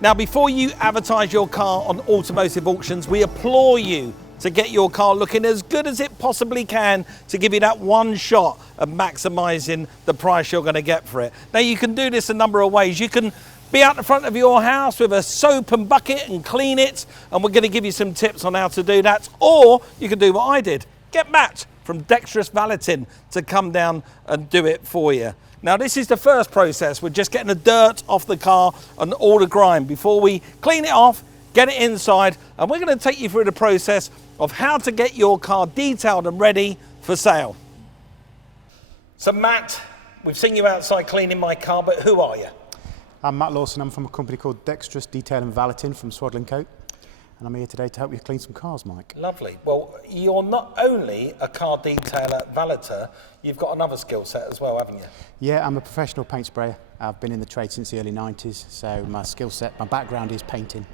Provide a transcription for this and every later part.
Now, before you advertise your car on Automotive Auctions, we implore you to get your car looking as good as it possibly can to give you that one shot of maximising the price you're going to get for it. Now, you can do this a number of ways. You can be out the front of your house with a soap and bucket and clean it, and we're going to give you some tips on how to do that. Or you can do what I did, get Matt from Dexterous Valeting to come down and do it for you. Now, this is the first process. We're just getting the dirt off the car and all the grime before we clean it off, get it inside, and we're going to take you through the process of how to get your car detailed and ready for sale. So Matt, we've seen you outside cleaning my car, but who are you? I'm Matt Lawson. I'm from a company called Dexterous Detail and Valeting from Swadlincote, and I'm here today to help you clean some cars, Mike. Lovely. Well, you're not only a car detailer, valeter, you've got another skill set as well, haven't you? Yeah, I'm a professional paint sprayer. I've been in the trade since the early 90s, so my skill set, my background is painting.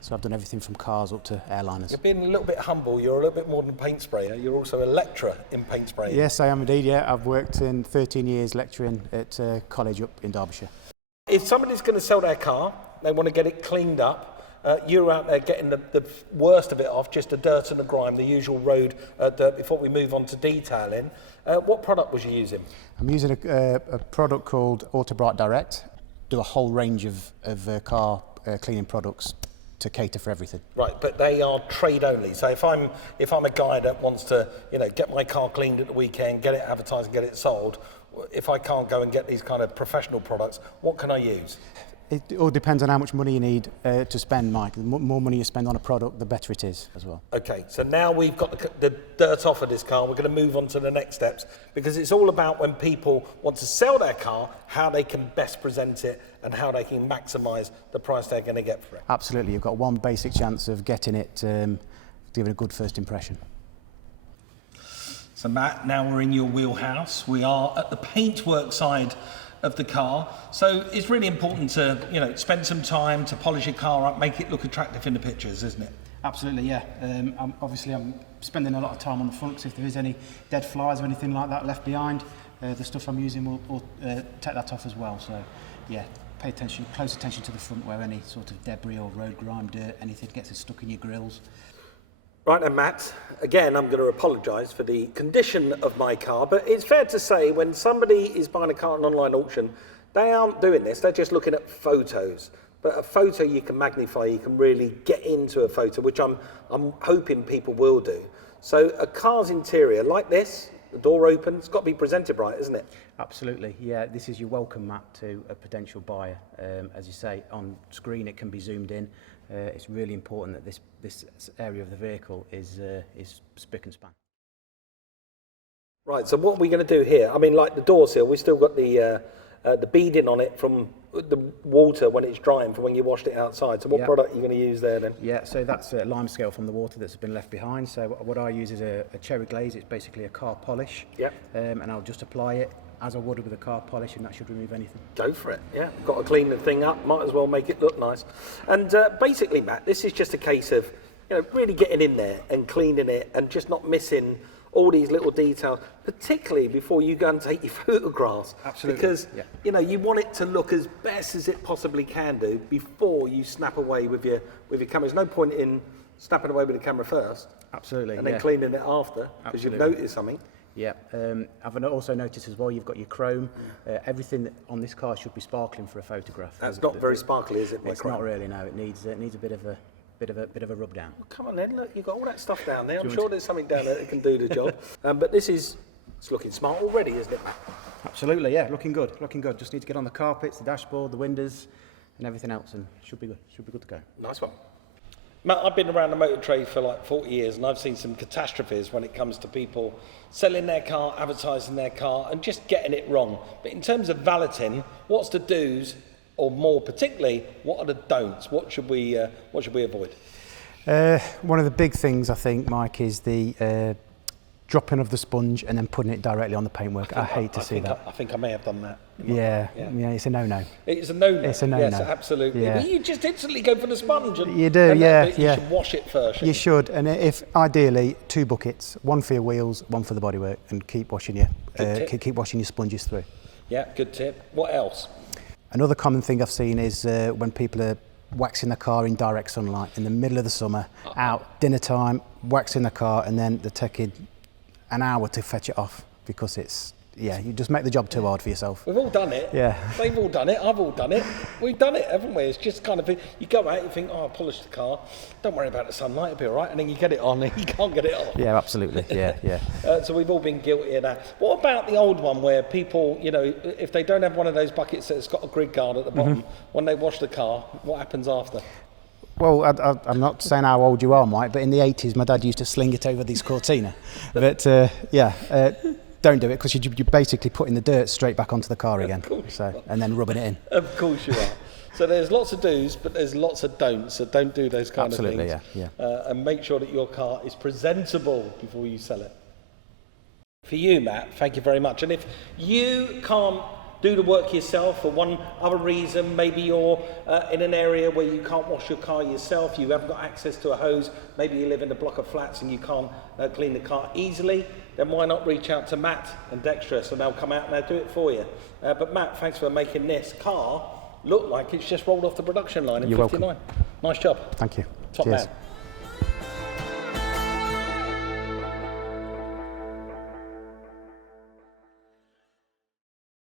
So I've done everything from cars up to airliners. You're being a little bit humble. You're a little bit more than a paint sprayer. You're also a lecturer in paint spraying. Yes, I am indeed, yeah. I've worked in 13 years lecturing at a college up in Derbyshire. If somebody's going to sell their car, they want to get it cleaned up, you're out there getting the worst of it off, just the dirt and the grime, the usual road dirt, before we move on to detailing. What product was you using? I'm using a product called Autobright Direct. Do a whole range of car cleaning products to cater for everything. Right, but they are trade only. So if I'm a guy that wants to, get my car cleaned at the weekend, get it advertised and get it sold, if I can't go and get these kind of professional products, what can I use? It all depends on how much money you need to spend, Mike. The more money you spend on a product, the better it is as well. Okay, so now we've got the dirt off of this car, we're going to move on to the next steps, because it's all about when people want to sell their car, how they can best present it and how they can maximise the price they're going to get for it. Absolutely, you've got one basic chance of getting it, giving a good first impression. So Matt, now we're in your wheelhouse. We are at the paintwork side of the car. So it's really important to, spend some time to polish your car up, make it look attractive in the pictures, isn't it? Absolutely, yeah. I'm spending a lot of time on the front, because if there is any dead flies or anything like that left behind, the stuff I'm using will take that off as well. So, yeah, pay attention, close attention to the front where any sort of debris or road grime, dirt, anything gets stuck in your grills. Right then, Matt, again, I'm going to apologise for the condition of my car, but it's fair to say when somebody is buying a car at an online auction, they aren't doing this, they're just looking at photos. But a photo you can magnify, you can really get into a photo, which I'm hoping people will do. So a car's interior, like this, the door open, it's got to be presented right, isn't it? Absolutely, yeah. This is your welcome mat to a potential buyer. As you say, on screen it can be zoomed in. It's really important that this area of the vehicle is spick and span. Right, so what are we going to do here? I mean, like the door sill, we've still got the beading on it from the water when it's drying from when you washed it outside. So what product are you going to use there then? Yeah, so that's lime scale from the water that's been left behind. So what I use is a cherry glaze. It's basically a car polish. Yeah. And I'll just apply it as I would with a car polish, and that should remove anything. Go for it, yeah. Got to clean the thing up, might as well make it look nice. And basically, Matt, this is just a case of really getting in there and cleaning it and just not missing all these little details, particularly before you go and take your photographs. Absolutely. Because, you want it to look as best as it possibly can do before you snap away with your camera. There's no point in snapping away with the camera first. Absolutely, and then cleaning it after, because you've noticed something. Yeah, I've also noticed as well, you've got your chrome. Everything on this car should be sparkling for a photograph. That's not very sparkly, is it? It's not really, no. It needs a bit of a rub down. Well, come on then, look, you've got all that stuff down there. I'm sure there's something down there that can do the job. But it's looking smart already, isn't it? Absolutely, yeah, looking good. Just need to get on the carpets, the dashboard, the windows, and everything else, and should be good. Should be good to go. Nice one. Matt, I've been around the motor trade for like 40 years, and I've seen some catastrophes when it comes to people selling their car, advertising their car, and just getting it wrong. But in terms of valeting, what's the do's, or more particularly, what are the don'ts? What should we avoid? One of the big things, I think, Mike, is the dropping of the sponge and then putting it directly on the paintwork. I hate to see that. I think I may have done that. Yeah, it's a no-no. It's a no-no. It's a no-no. Yes, absolutely. Yeah. But you just instantly go for the sponge. You do, yeah. You should wash it first. You should, and if ideally 2 buckets, one for your wheels, one for the bodywork, and keep washing your sponges through. Yeah, good tip. What else? Another common thing I've seen is when people are waxing the car in direct sunlight in the middle of the summer, out dinner time, waxing the car, and then they're taking an hour to fetch it off because it's, yeah, you just make the job too hard for yourself. We've all done it. Yeah. They've all done it. I've all done it. We've done it, haven't we? It's just kind of, you go out, you think, oh, I'll polish the car. Don't worry about the sunlight, it'll be all right. And then you get it on and you can't get it off. Yeah, absolutely. Yeah, yeah. So we've all been guilty of that. What about the old one where people, you know, if they don't have one of those buckets that's got a grid guard at the bottom, when they wash the car, what happens after? Well, I'm not saying how old you are, Mike, but in the 80s, my dad used to sling it over these Cortina. But don't do it because you're basically putting the dirt straight back onto the car again. So, and then rubbing it in. Of course you are. So there's lots of do's, but there's lots of don'ts. So don't do those kind of things. Absolutely, yeah. And make sure that your car is presentable before you sell it. For you, Matt, thank you very much. And if you can't do the work yourself for one other reason, maybe you're in an area where you can't wash your car yourself, you haven't got access to a hose, maybe you live in a block of flats and you can't clean the car easily, then why not reach out to Matt and Dexterous and they'll come out and they'll do it for you. But Matt, thanks for making this car look like it's just rolled off the production line in 59. Welcome. Nice job. Thank you. Top Cheers. man.